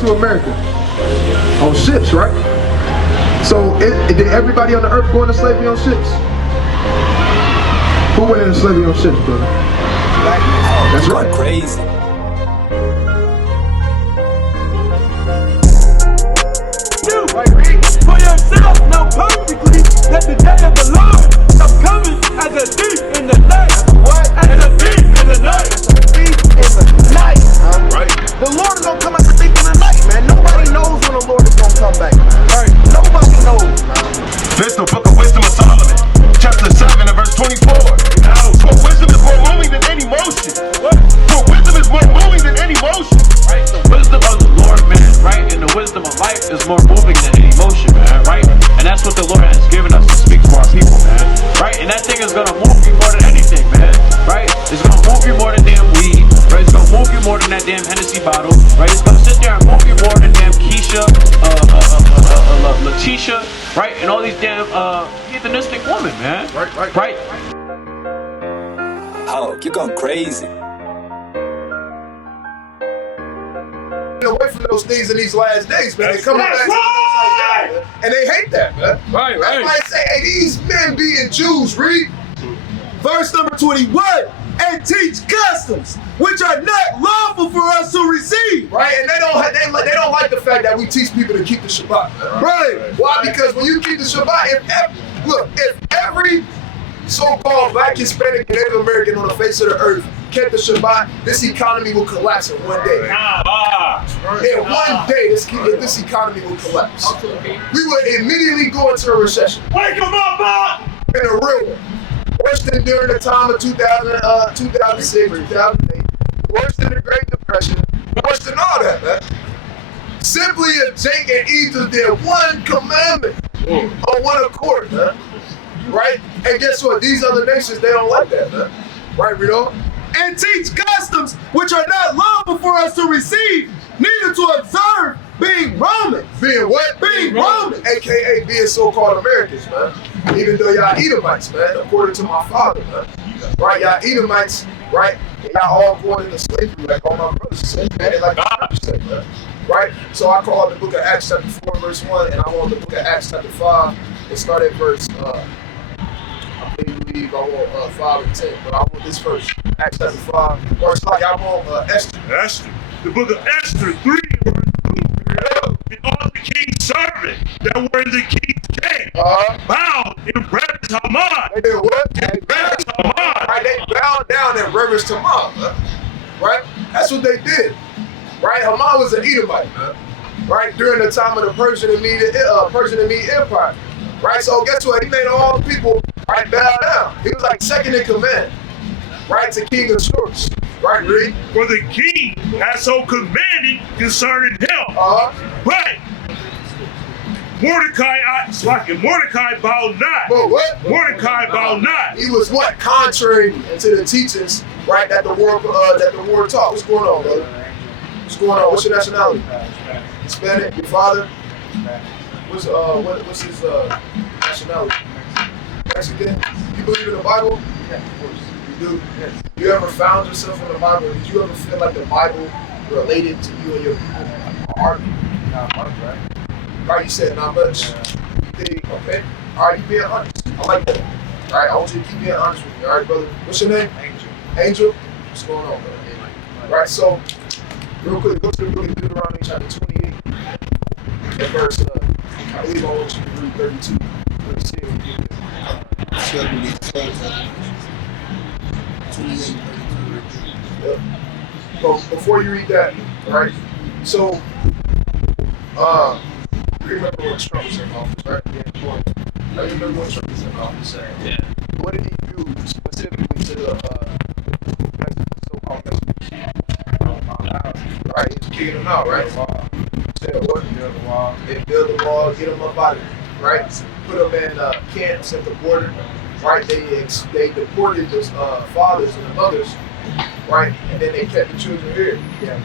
to America? On ships, right? So did everybody on the earth go into slavery on ships? Who went into slavery on ships, brother? That's right. Crazy. For yourself, know perfectly that the day of the Lord shall coming as a thief in the night. What? As a thief in the night. Thief in the night. Right. The Lord is gonna come as a thief in the night, man. Nobody knows when the Lord is gonna come back, man. Right. Nobody knows, man. This the book of wisdom of Solomon, chapter 7 and verse 24. For wisdom is more moving than any motion. What? For wisdom is more moving than any motion. Right? The wisdom of the Lord, man, right? And the wisdom of life is more moving than any emotion, man, right? And that's what the Lord has given us to speak to our people, man, right? And that thing is gonna move you more than anything, man, right? It's gonna move you more than damn weed, right? It's gonna move you more than that damn Hennessy bottle, right? It's gonna sit there and move you more than damn Keisha, Letitia, right? And all these damn heathenistic women, man. Right? Oh, you're going crazy. Away from those things in these last days, man. They coming back to the Most High God, man. And they hate that, man. Right. That's why I say, hey, these men being Jews, read Verse number 21. And teach customs which are not lawful for us to receive. right? And they don't like the fact that we teach people to keep the Shabbat, man. Right. Why? Because when you keep the Shabbat, if every so-called black, Hispanic, and Native American on the face of the earth kept the Shabbat, this economy will collapse in one day. In one day, this economy will collapse. We would immediately go into a recession. Wake them up, Bob! In a real one. Worse than during the time of 2006, 2008. Worse than the Great Depression. Worse than all that, man. Simply if Jake and Ethan did one commandment on one accord, man. Right? And guess what? These other nations, they don't like that, man. Right, Rito? And teach customs which are not lawful for us to receive, neither to observe, being Romans. Being what? Being Romans. AKA being so-called Americans, man. Even though y'all Edomites, man, according to my father, man. Right? Y'all Edomites, right? And y'all all going into slavery like all my brothers said, man. They like God said, man. Right? So I call the book of Acts chapter 4, verse 1, and I want the book of Acts chapter 5. It started at verse, I believe I want 5 and 10, but I want this verse. Acts chapter 5. Or it's like I want Esther. Esther. The book of Esther 3 verse 2. And all the king's servants that were in the king's gate bowed in reverence to Haman. They did what? In reverence to Haman. Right, they bowed down in reverence to Haman, right? That's what they did, right? Haman was an Edomite, right? During the time of the Persian and Mede Empire, right? So guess what? He made all the people, right, bow down. He was like second in command, right, to King of Shores, right, Reed? For the king has so commanded concerning him. But Mordecai bowed not. But what? Mordecai bowed not. He was what? Contrary to the teachings, right, that the war taught. What's going on, brother? What's going on? What's your nationality? Hispanic. Your father? What's his nationality? Mexican. You believe in the Bible? Yeah, of course. You do? Yes. You ever found yourself in the Bible? Did you ever feel like the Bible related to you and your people? Argument? Not much, right? Right, you said not much. You think, okay. All right, you being honest. I like that. All right, I want you to keep being honest with me. All right, brother. What's your name? Angel. Angel? What's going on, brother? Right, so, real quick, go to the book of Deuteronomy chapter 28. And verse, I believe I want you to read 32. Let me see if we get there. Yep. But before you read that, right? So, you remember when Trump was in office, right? Yeah. I remember when Trump was in office. Yeah. What did he do specifically to the so-called Mexicans? Right, he's kicking them out, right? Said what? Build the wall. They build the wall, get them up out of there, right? Put them in camps at the border, right? They deported the fathers and the mothers, right? And then they kept the children here,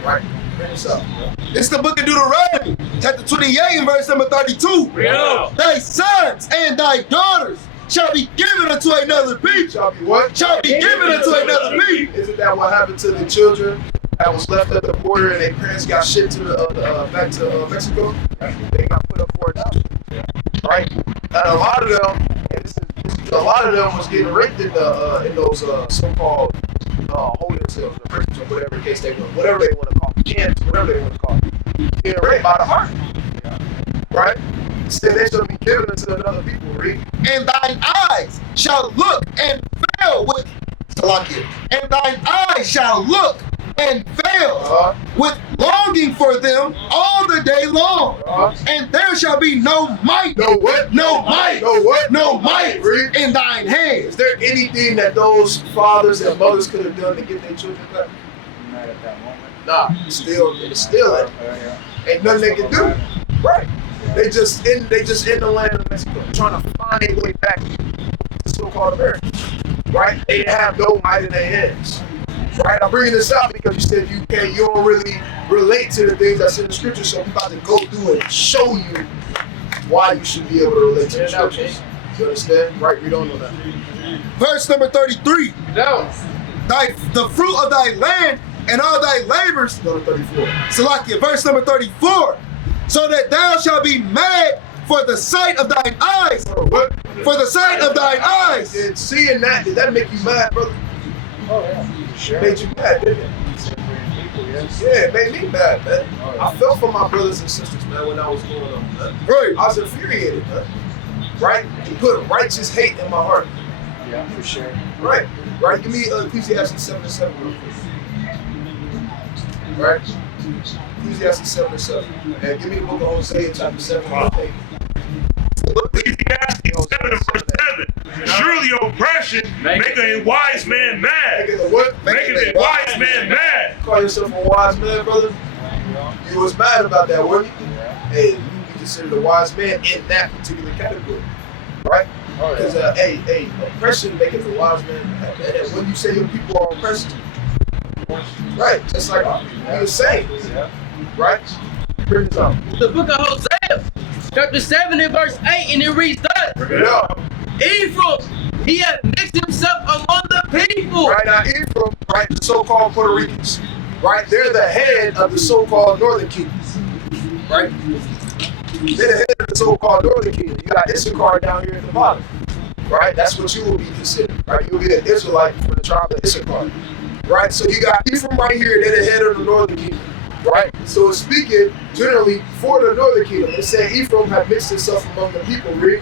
right? Bring this up. It's the book of Deuteronomy, chapter 28 and verse number 32. Real. Thy sons and thy daughters shall be given unto another people. Shall be what? Shall be given unto another people. Isn't that what happened to the children that was left at the border and their parents got shipped to back to Mexico, they got put up for adoption. Right? And a lot of them, a lot of them was getting raped in those so-called holding cells, the prisons, or whatever case they want, whatever they want to call it, camps, whatever they want to call it. Getting raped by the heart. Right? Instead, they shall be given unto another people, read. And thine eyes shall look and fail with Salakia. And thine eyes shall look and fail with longing for them all the day long. And there shall be no might. No what? No might. No what? No might Read. in thine hands. Is there anything that those fathers and mothers could have done to get their children back? Not at that moment. Nah, it's still ain't nothing they can do. Right. They just in the land of Mexico trying to find their way back to so-called America. Right? They have no might in their hands. Right? I'm bringing this out because you said you don't really relate to the things that's in the scripture, so I'm about to go through and show you why you should be able to relate to the scriptures. You understand? Right? We don't know that. Verse number 33. No. The fruit of thy land and all thy labors. Go to 34. Salakia, verse number 34. So that thou shalt be mad for the sight of thine eyes. What? For the sight of thine eyes. And seeing that, did that make you mad, brother? Oh yeah. Sure. Made you mad, didn't it? People, yes. Yeah, it made me mad, man. I felt for my brothers and sisters, man, when I was going on, man. Right. I was infuriated, man. Right? He put righteous hate in my heart. Yeah, for sure. Right. Right? Give me Ecclesiastes 7:7 real quick. Right? Ecclesiastes 7:7. And give me the book of Hosea chapter 7 verse 8. Ecclesiastes 7 verse 7. Surely oppression maketh a wise man mad. Making the what? Maketh a wise man mad. Call yourself a wise man, brother? You was mad about that, weren't you? Hey, you be considered a wise man in that particular category. Right? Because, oppression maketh a wise man mad. And when you say your people are oppressed, right? Just like you were saying. Right? Bring this out. The book of Hosea, chapter 7 and verse 8, and it reads thus. Bring it out. Ephraim, he hath mixed himself among the people. Right now, Ephraim, right, the so-called Puerto Ricans, right, they're the head of the so-called Northern Kingdom, right? They're the head of the so-called Northern Kingdom. You got Issachar down here at the bottom, right? That's what you will be considered, right? You'll be an Israelite from the tribe of Issachar, right? So you got Ephraim right here, they're the head of the Northern Kingdom, right? So it's speaking generally for the Northern Kingdom. It said Ephraim had mixed himself among the people, read.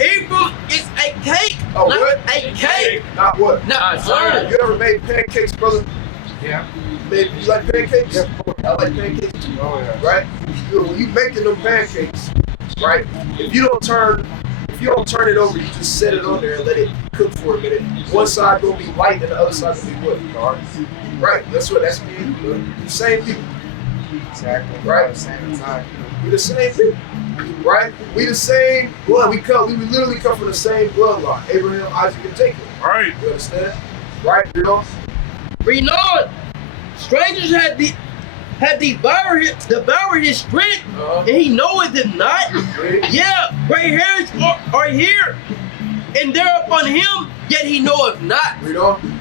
Ephraim is a cake. Oh, not what? a cake. Not what? Not sir. You ever made pancakes, brother? Yeah. You like pancakes? Yeah. I like pancakes too. Oh yeah. Right? When you making them pancakes, right? If you don't turn it over, you just set it on there and let it cook for a minute. One side gonna be white and the other side gonna be what? Dark. Right. That's me and you, bro. The same people. Exactly. Right. At the same time. We the same people. Right? We the same blood. We literally come from the same bloodline. Abraham, Isaac, and Jacob. Right. You understand? Right, you know? Read on. Strangers had devoured his strength, and he knoweth it not. Yeah, gray hairs are here, and they're upon him, yet he knoweth not. Read on.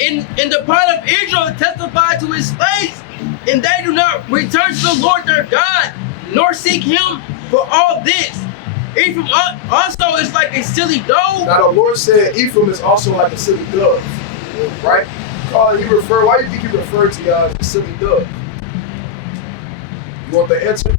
And the part of Israel testified to his face, and they do not return to the Lord their God, nor seek him for all this. Ephraim also is like a silly dove. Now the Lord said Ephraim is also like a silly dove. Right? Why do you think he referred to y'all as a silly dove? You want the answer?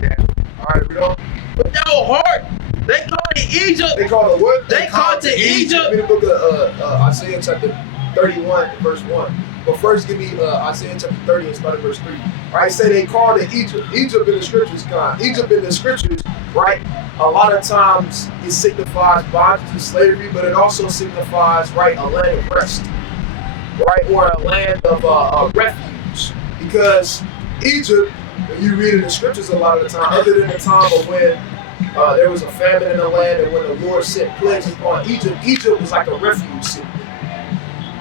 Yeah. Alright, read on. With their whole heart, they call it Egypt. They call it what? They call it Egypt. Give me the book of Isaiah chapter 31 verse 1. But first give me Isaiah chapter 30 and start at verse 3. Right? Say they called it Egypt. Egypt in the scriptures, Egypt in the scriptures, right? A lot of times it signifies bondage and slavery, but it also signifies, right, a land of rest. Right? Or a land of refuge. Because Egypt, when you read in the scriptures a lot of the time, other than the time of when there was a famine in the land and when the Lord sent plagues upon Egypt, Egypt was like a refuge city.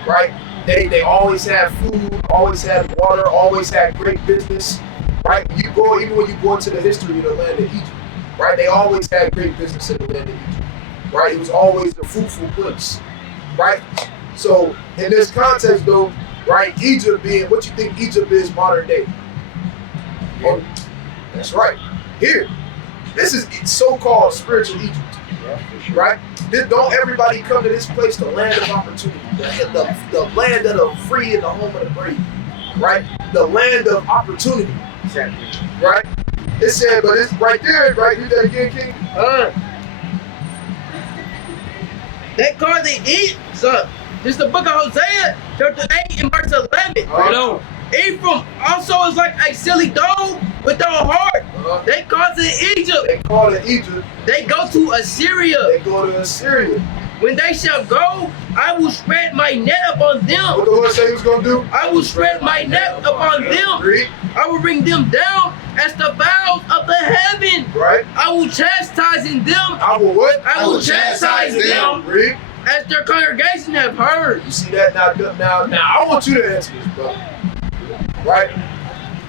Right? They always had food, always had water, always had great business, right? Even when you go into the history of the land of Egypt, right? They always had great business in the land of Egypt, right? It was always the fruitful place, right? So in this context, though, right? Egypt being, what you think Egypt is modern day? Oh, that's right. Here. This is so-called spiritual Egypt, right? Don't everybody come to this place, the land of opportunity, the land of the free and the home of the brave, right? The land of opportunity, Exactly. right? It said, but it's right there, right? Read that again, King. They call the Egypt. This is the book of Hosea, chapter 8 and verse 11. Right on. Ephraim also is like a silly dog with no heart. They call it Egypt. They call it Egypt. They go to Assyria. They go to Assyria. When they shall go, I will spread my net upon them. What the Lord said he was going to do? I will spread my net upon them. Read. I will bring them down as the fowls of the heaven. Right. I will chastise them. I will what? I will chastise them Read. as their congregation have heard. You see that now? I want you to answer this, bro. Right?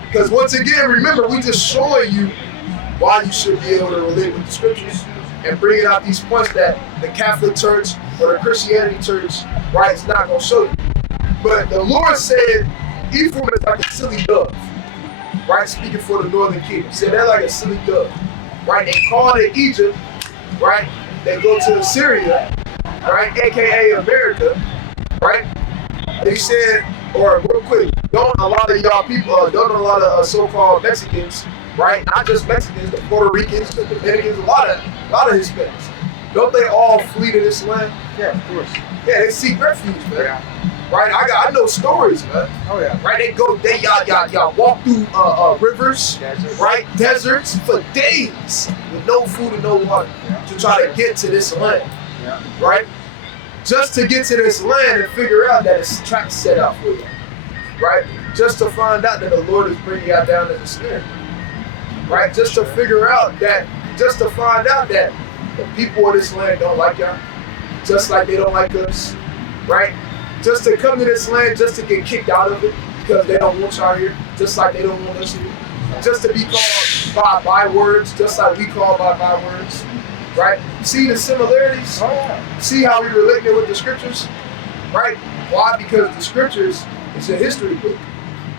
Because once again, remember, we just showing you why you should be able to relate with the scriptures and bringing out these points that the Catholic Church or the Christianity Church, right, is not going to show you. But the Lord said, Ephraim is like a silly dove, right? Speaking for the northern kingdom. He said they're like a silly dove, right? They call it Egypt, right? They go to Assyria, right? AKA America, right? And he said, or real quick, don't a lot of y'all people, don't a lot of so-called Mexicans, right? Not just Mexicans, the Puerto Ricans, the Dominicans, a lot of Hispanics. Don't they all flee to this land? Yeah, of course. Yeah, they seek refuge, man. Yeah. Right? I know stories, man. Oh yeah. Right? Y'all walk through rivers, Deserts. right? Deserts for days with no food and no water to try to get to this land. Yeah. Right? Just to get to this land and figure out that it's traps set out for you. Right? Just to find out that the Lord is bringing y'all down as a snare. Right? Just to figure out that, just to find out that the people of this land don't like y'all. Just like they don't like us. Right? Just to come to this land, just to get kicked out of it because they don't want y'all here. Just like they don't want us here. Just to be called by bywords, just like we call by bywords. Right? See the similarities? Oh yeah. See how we relate it with the scriptures? Right? Why? Because the scriptures is a history book.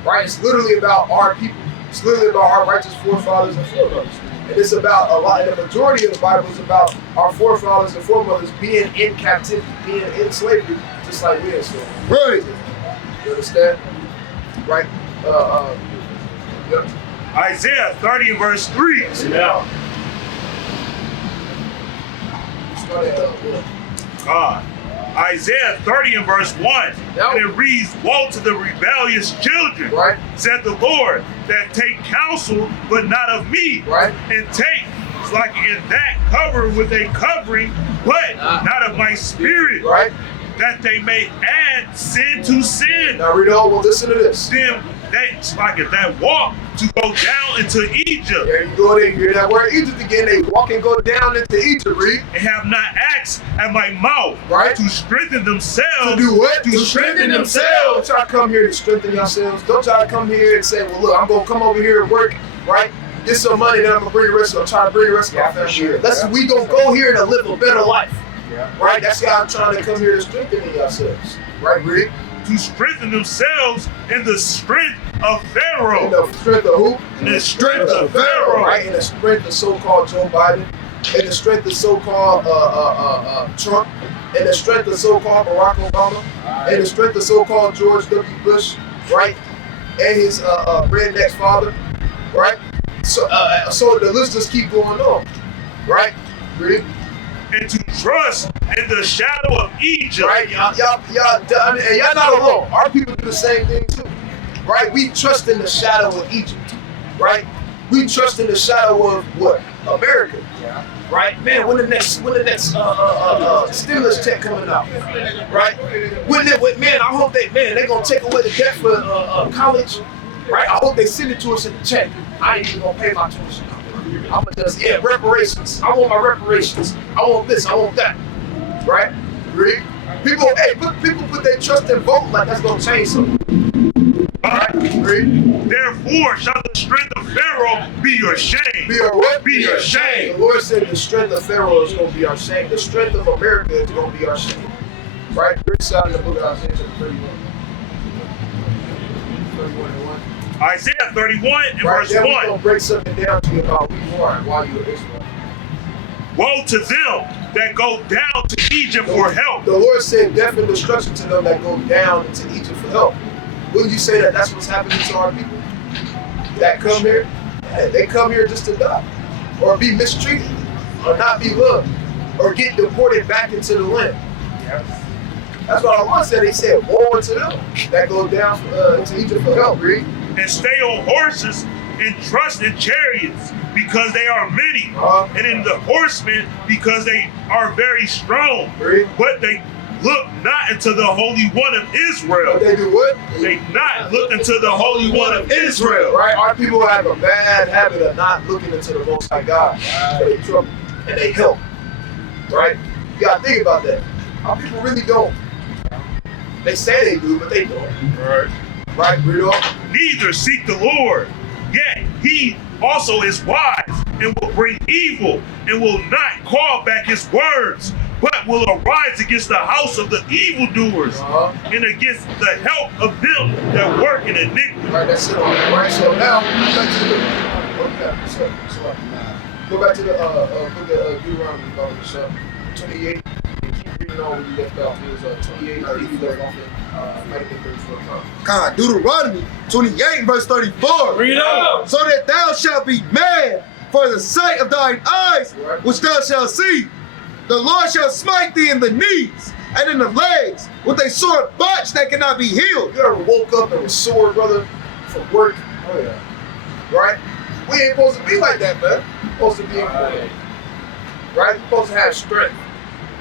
Right? It's literally about our people. It's literally about our righteous forefathers and foremothers. And it's about a lot, and the majority of the Bible is about our forefathers and foremothers being in captivity, being in slavery, just like we in slavery. Right. You understand? Right? Yep. Isaiah 30 and verse 3. Yeah. Isaiah 30 and verse 1. Yep. And it reads, woe to the rebellious children, Right. said the Lord, that take counsel, but not of me. Right. And take, like in that cover with a covering, but not of my spirit. Right? That they may add sin to sin. Now read on, well listen to this. Them that's like that walk to go down into Egypt. There you go, they hear that word Egypt again. They walk and go down into Egypt, read. And have not asked at my mouth, Right. to strengthen themselves. To do what? To strengthen themselves. Don't y'all come here to strengthen yourselves. Don't y'all come here and say, well, look, I'm going to come over here and work, right? Get some money, then I'm going to bring the rest of try to bring the rest of my family here. We going to go here and live a better life, Yeah. right? That's why I'm trying to come here to strengthen yourselves, right, Reed? To strengthen themselves in the strength of Pharaoh. In the strength of who? In the strength of Pharaoh. Right? In the strength of so-called Joe Biden. In the strength of so-called Trump. In the strength of so-called Barack Obama. In the strength of so-called George W. Bush, right? And his redneck father, right? So the list just keep going on, right? Read. And to trust in the shadow of Egypt. Right? Y'all, I mean, and y'all not alone. Our people do the same thing too, right? We trust in the shadow of Egypt, right? We trust in the shadow of what? America, Yeah. right? Man, when the next stimulus check coming out, right? Man, I hope they gonna take away the debt for college, right? I hope they send it to us in the check. I ain't even gonna pay my tuition. I'm gonna just reparations. I want my reparations. I want this. I want that. Right? Read. People put their trust in vote like that's gonna change something. All right. Read. Therefore shall the strength of Pharaoh be your shame. Be your what? Be your shame. The Lord said the strength of Pharaoh is gonna be our shame. The strength of America is gonna be our shame. Right? Read side in the book of Isaiah 31. 31 and 1. Isaiah 31 and Right, verse then we're 1. going to break something down to you about who you are and why you're Israel. Woe to them that go down to Egypt for help. The Lord said death and destruction to them that go down into Egypt for help. Wouldn't you say that that's what's happening to our people? That come here? Yeah, they come here just to die. Or be mistreated. Or not be loved. Or get deported back into the land. Yes. That's what Allah said. He said, woe to them that go down into Egypt for help, read. And stay on horses and trust in chariots because they are many. And in the horsemen because they are very strong. Read. But they look not into the Holy One of Israel. But they do what? They not look into the Holy One of Israel. Right? Our people have a bad habit of not looking into the Most High God. So they trouble and they help. Right? You gotta think about that. Our people really don't. They say they do, but they don't. Right. Right, Rudolph? Neither seek the Lord, yet he also is wise and will bring evil and will not call back his words, but will arise against the house of the evildoers and against the help of them that work in iniquity. Right, that's it. Right, so now go back to the book of Deuteronomy, about 28. Keep reading on where you left off. It was 28. I think you left off in might have been 34. Deuteronomy 28 verse 34. Read on. So that thou shalt be mad for the sight of thine eyes, which thou shalt see. The Lord shall smite thee in the knees and in the legs with a sore botch that cannot be healed. You ever woke up and was sore, brother, from work? Oh yeah. Right? We ain't supposed to be like that, man. We're supposed to be important. Right? We're supposed to have strength.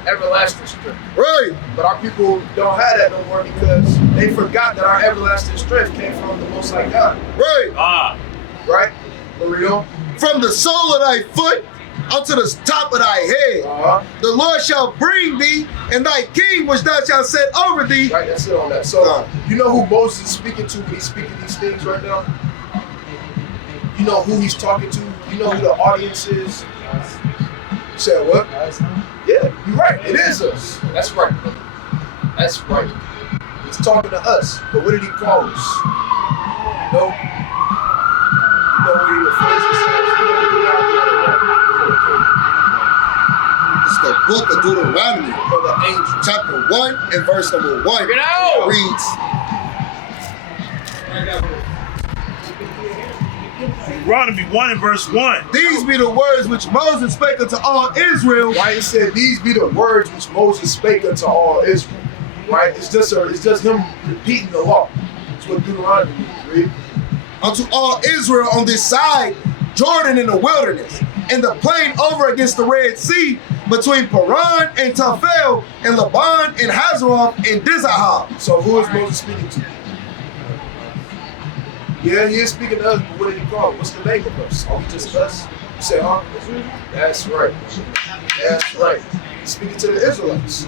Everlasting strength. Right. But our people don't have that no more because they forgot that our everlasting strength came from the Most High God. Right. Right? Marino? From the sole of thy foot unto the top of thy head. The Lord shall bring thee and thy king which thou shalt set over thee. Right, that's it on that. So, you know who Moses is speaking to when he's speaking these things right now? You know who he's talking to? You know who the audience is? You said what? Yeah, you're right. It is us. That's right. That's right. He's talking to us. But what did he call us? You know what he refers It's the book of Deuteronomy, for the angel. chapter 1 and verse number 1. Get out. Reads, Deuteronomy 1 and verse 1. these be the words which Moses spake unto all Israel. Right, he said, these be the words which Moses spake unto all Israel. Right? It's just him repeating the law. That's what Deuteronomy means, read. Unto all Israel on this side, Jordan in the wilderness, in the plain over against the Red Sea, between Paran and Taphel, and Laban and Hazeroth and Dizahab. So who is Moses speaking to? Yeah, he is speaking to us, but what did he call? What's the name of us? Are we just us? You say, huh? That's right. That's right. He's speaking to the Israelites.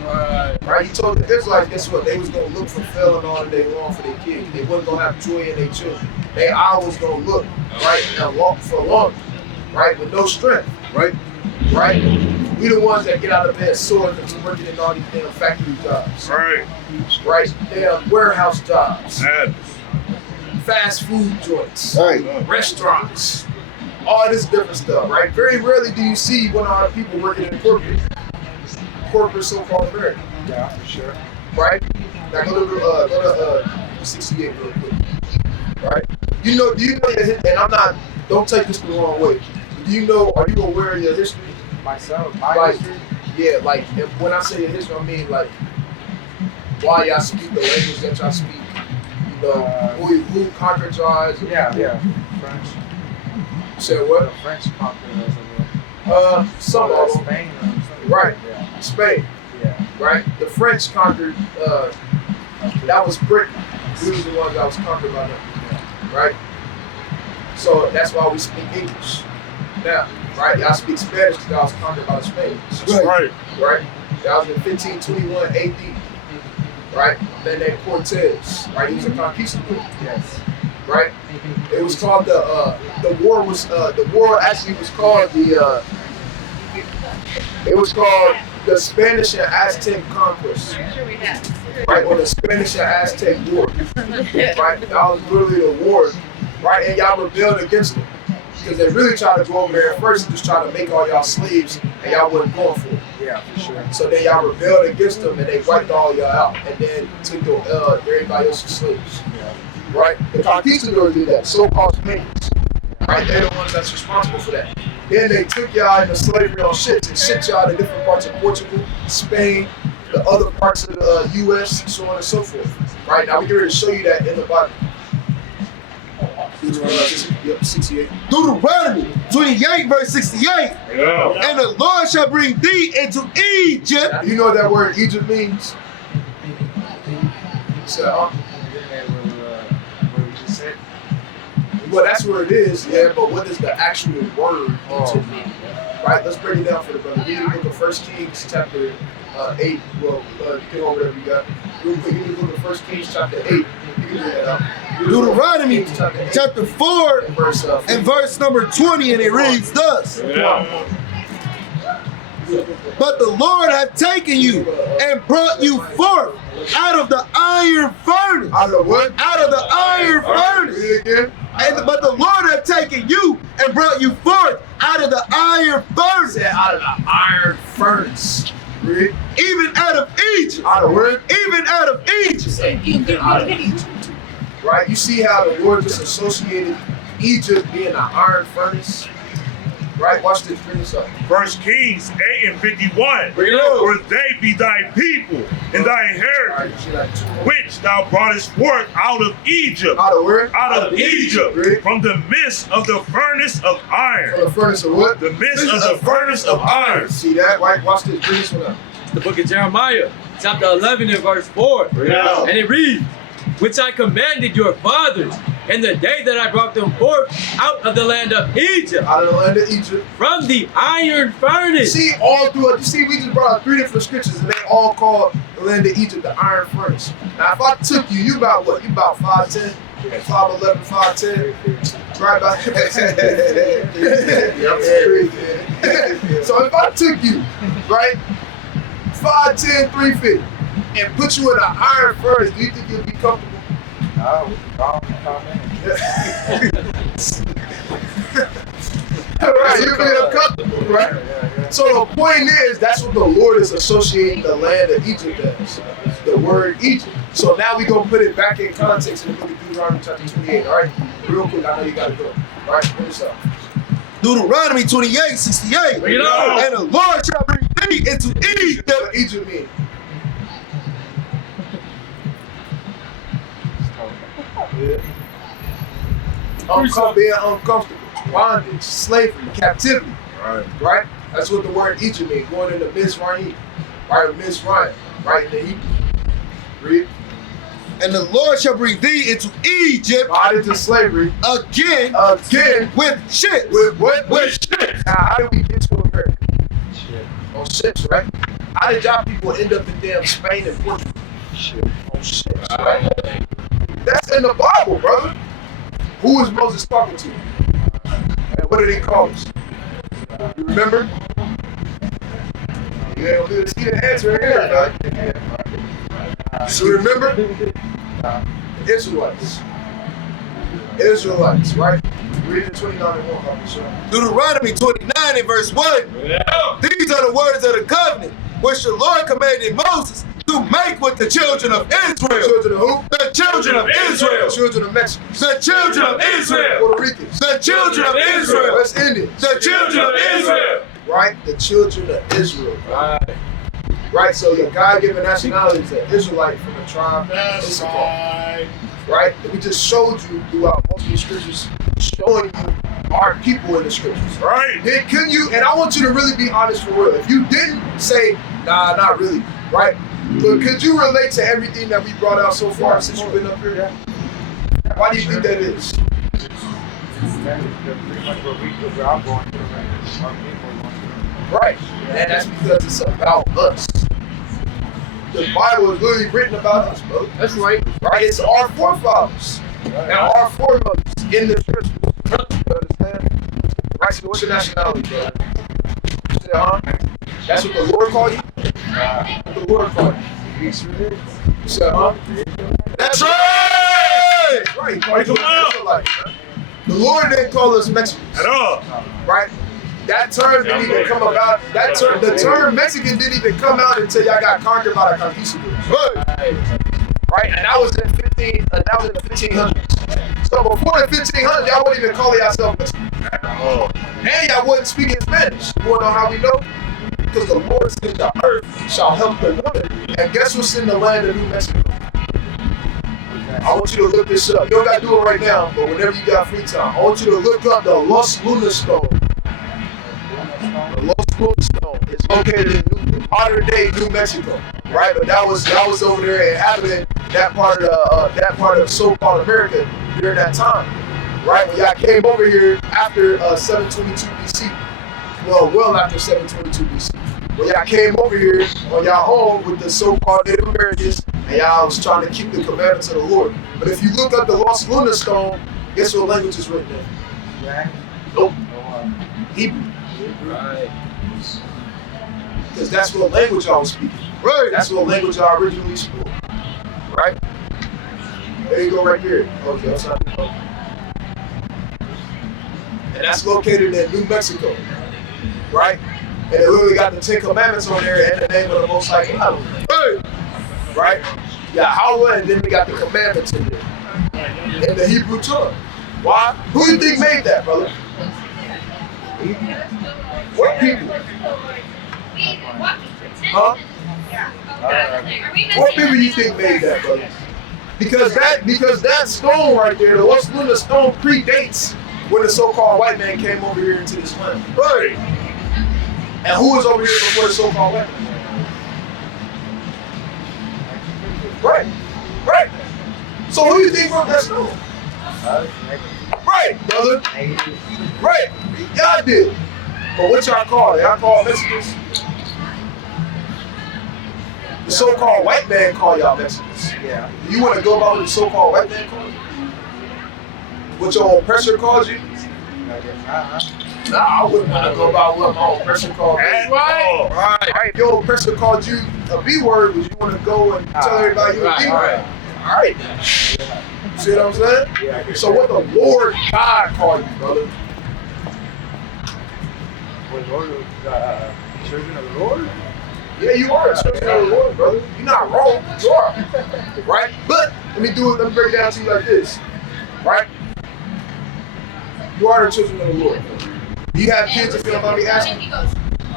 Right? He told the Israelites, guess what? They was going to look for felon all day long for their kids. They wasn't going to have joy in their children. They always going to look, right, and walk for long, right, with no strength, right? Right? We the ones that get out of bed sore because we're working in all these damn factory jobs. Right. Right? Damn warehouse jobs. That. Fast food joints. Right. Restaurants. All this different stuff, right? Very rarely do you see one of our people working in corporate so-called America. Yeah, for sure. Right? Now go to 68 real quick. Right? Do you know that, and I'm not, don't take this the wrong way. Do you know, are you aware of your history? Myself, Like, history. yeah, like, and when I say your history, I mean, like, why y'all speak the language that y'all speak. You know, who conquered y'all? Yeah. French. You said what? The French conquered us. Some of them. Spain or something. Right. Yeah. Spain. Yeah. Right? The French conquered, that was Britain. We was the ones that was conquered by them. Right? So that's why we speak English. Now, right? Y'all speak Spanish because y'all was conquered by the Spaniards. Right. Right? That was in 1521 AD. Right? Then they Cortez. Right? He was a conquistador. Yes. Right? It was called the war actually was called it was called the Spanish and Aztec conquest. right, on the Spanish and Aztec War, right? That was literally a war, right? And y'all rebelled against them because they really tried to go over there at first and just try to make all y'all slaves, and y'all wasn't going for it. Yeah, for sure. So then y'all rebelled against them, and they wiped all y'all out, and then took everybody else's slaves, right? The conquistadors did that, so-called Spaniards, right? They're the ones that's responsible for that. Then they took y'all into slavery on ships and shipped y'all to different parts of Portugal, Spain, the other parts of the U.S., so on and so forth. Right now, we're going to show you that in the Bible. Yep, 68. Deuteronomy 28, verse 68. Yeah. And the Lord shall bring thee into Egypt. Now, you know what that word Egypt means? So, What we just said. well, that's where it is, yeah, but what does the actual word Egypt mean? Right, let's break it down for the brother. Read the book of 1 Kings, chapter 8. Well, get over whatever you got. Real quick, read the book of 1 Kings, chapter 8. You can do that out. Deuteronomy chapter 4 and verse number 20, and it reads thus. Yeah. But the Lord hath taken you and brought you forth out of the iron furnace. Out of what? Out of the iron furnace. Read it again. But the Lord hath taken you and brought you forth out of the iron furnace. Said out of the iron furnace. Read. Even out of Egypt. Out of where? Even out of Egypt. Say even out of Egypt. Right? You see how the Lord just associated Egypt being an iron furnace? Right? Watch this. Bring this up. 1 Kings 8 and 51. Bring it up. For they be thy people and thy inheritance, which thou broughtest forth out of Egypt. Out of where? Out of Egypt, Read. from the midst of the furnace of iron. From the furnace of what? The midst of the furnace of iron. See that? Right? Watch this. Bring this one up. The book of Jeremiah, chapter 11 and verse 4. Yeah. And it reads, which I commanded your fathers in the day that I brought them forth out of the land of Egypt, Out of the land of Egypt. from the iron furnace. See, all through it. You see, we just brought out 3 different scriptures and they all call the land of Egypt the iron furnace. Now, if I took you, you about what? You about 5'10", 5'11", 5'10". Right about So if I took you, right, 5'10", 350, and put you in an iron furnace, do you think you'd be comfortable? No, wrong Right, you'd be uncomfortable, right? comment. So the point is, that's what the Lord is associating the land of Egypt as, the word Egypt. So now we're going to put it back in context in the book of Deuteronomy chapter 28, all right? Real quick, I know you got to go. All right, put this up. Deuteronomy 28, 68. Bring it on. And the Lord shall bring thee into Egypt. That's what Egypt means. Being uncomfortable, bondage, slavery, captivity. Right? That's what the word Egypt means. Going into Mizraim. Right? Mizraim. Right? The Hebrew. Read. And the Lord shall bring thee into Egypt Bondage to slavery. again with ships. With what? With ships. Now, how did we get to America? On ships, right? How did y'all people end up in damn Spain and Portugal? On ships, right? That's in the Bible, brother. Who was Moses talking to? And what did he call us? You remember? Yeah, let's see the answer here, right? So remember? Israelites. Israelites, right? Read the 29 and 1, Papa Sean. Deuteronomy 29 and verse 1. These are the words of the covenant which the Lord commanded Moses to make with the children of Israel. Children of who? The children of Israel. Children of Mexico. The children of Israel. Puerto Ricans. The children of Israel. West Indians. The children of Israel. Right? The children of Israel. Right? So your God-given nationality is an Israelite from the tribe of Issachar. Right? And we just showed you throughout most of the scriptures, showing you our people in the scriptures. Right. Then couldn't you, and I want you to really be honest for real. If you didn't say, nah, not really, right? But could you relate to everything that we brought out so far since you've been up here? Why do you think that is? That's pretty much what I'm going through, right? Our people are going through. Right. And that's because it's about us. The Bible is literally written about us, bro. That's right. Right? It's our forefathers and our foremothers in the scriptures. You understand? Right? So what's your nationality, bro? You said, huh? That's what the Lord called you? What the Lord called you? You said, huh? That's right! Right. Come on. Israelite, man. The Lord didn't call us Mexicans. At all. Right? That term didn't even come about. The term Mexican didn't even come out until y'all got conquered by the conquistadors. Right? And that was in the 1500s. So before the 1500s, y'all wouldn't even call yourself Mexicans. And y'all wasn't speaking Spanish. You wanna know how we know? Because the Lord said the earth shall help the woman. And guess what's in the land of New Mexico? I want you to look this up. You don't gotta do it right now, but whenever you got free time, I want you to look up the Los Lunas Stone. The Los Lunas Stone is located in modern day New Mexico, right? But that was over there inhabiting that part of so-called America during that time, right? When y'all came over here after 722 BC, well after 722 BC. When y'all came over here on y'all own with the so-called Native Americans, and y'all was trying to keep the commandments of the Lord. But if you look up the Los Lunas Stone, guess what language is written in? Nope. Hebrew. Right. Because that's what language I was speaking. Right. That's what language I originally spoke. Right? There you go right there. Okay, outside the boat. And that's located in New Mexico. Right? And it literally got the 10 Commandments on there and the name of the Most High God. Hey! Right? Yeah, Howard, and then we got the commandments in there. In the Hebrew tongue. Why? Who do you think made that, brother? What people? Huh? What people you think made that, brother? Because that stone right there, the Los Lunas stone predates when the so-called white man came over here into this land. Right. And who was over here before the so-called white man? Right. Right. So who do you think wrote that stone? Right, brother. Right. Y'all did. But what y'all call it? Y'all call Mexicans? The so-called white man call y'all Mexicans. Yeah. You want to go about what the so-called white man called you? What your oppressor called you? Nah, I wouldn't want to go about what my oppressor called me. Right. If your oppressor called you a B word, would you want to go and tell everybody you a B word? All right. See what I'm saying? Yeah. So what the Lord God called you, brother? Was Lord children of the Lord? Yeah, you are a children of the Lord, brother. You're not wrong. You are. Right? But let me break it down to you like this. Right? You are the children of the Lord. Do you have kids if you don't mind me asking?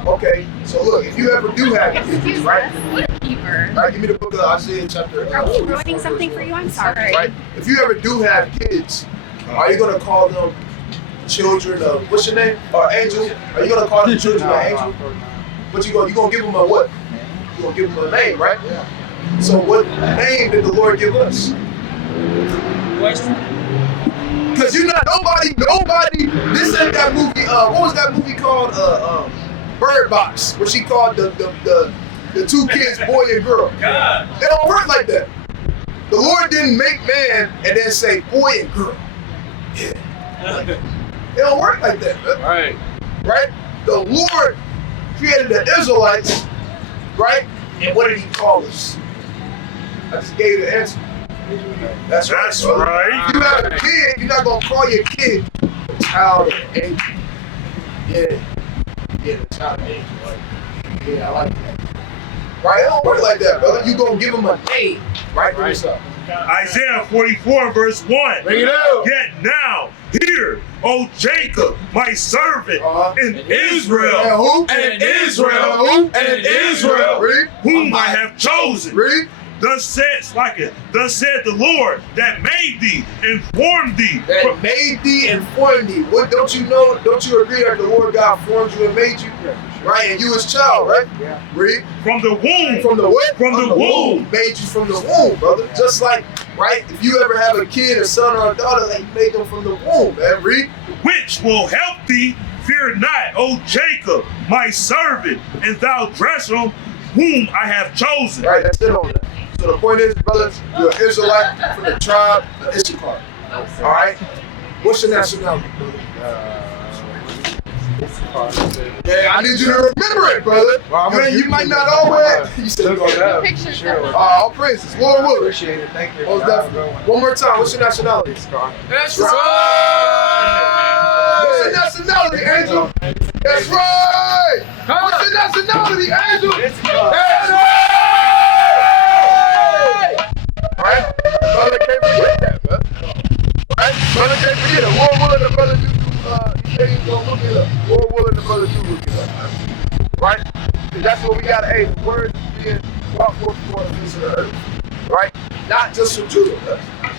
Okay, so look, if you ever do have kids, right? Right, give me the book of Isaiah chapter. Are we ruining something for you? I'm sorry. Right? If you ever do have kids, are you gonna call them children of, what's your name? Or angel? Are you gonna call them children of angel? What you gonna give them a what? You gonna give them a name, right? Yeah. So what name did the Lord give us? Because you're not nobody. This ain't that movie. What was that movie called? Bird Box, where she called the two kids, boy and girl. They don't work like that. The Lord didn't make man and then say boy and girl. Yeah. They don't work like that, man. Right. Right? The Lord created the Israelites, right? And what did he call us? I just gave you the answer. That's right. If you have a kid, you're not gonna call your kid a child of an angel. Yeah, the child of an angel. Right? Yeah, I like that. Right? It don't work like that, brother. You gonna give him a name, right? Bring this up. Isaiah 44 verse 1. Bring it out. Yet now, hear, O Jacob, my servant, and Israel, And who? and Israel, And Israel. Read. whom I have chosen. Read. Thus said the Lord that made thee and formed thee. That made thee and formed thee. What don't you know? Don't you agree that the Lord God formed you and made you? Right? And you his child, right? Yeah. Read. From the womb. From the what? From the womb. Made you from the womb, brother. Just like, right? If you ever have a kid, a son or a daughter, like you made them from the womb, man. Read. Which will help thee. Fear not, O Jacob, my servant, and thou Jerusalem, whom I have chosen. Right? That's it on that. So the point is, brothers, you're an Israelite from the tribe of Issachar. All right? What's your nationality, brother? car. Yeah, I need you to remember it, brother. Well, Man, you might not always. You said Look on that. Pictures Sure. of all praises. Lord willing. Appreciate it. Thank you. Most definitely. One more time. What's your nationality? That's What's your nationality, Angel? That's right. What's your nationality, Angel? That's right. Right? Brother can't forget that, man. Right? Brother can't forget it. Lord willing, the brother do. He said he's gonna look it up. Lord willing, the brother do look it up, man. Right? That's what we gotta aim. The word is being brought forth before the face of the earth. Right? Not just from Judah, man.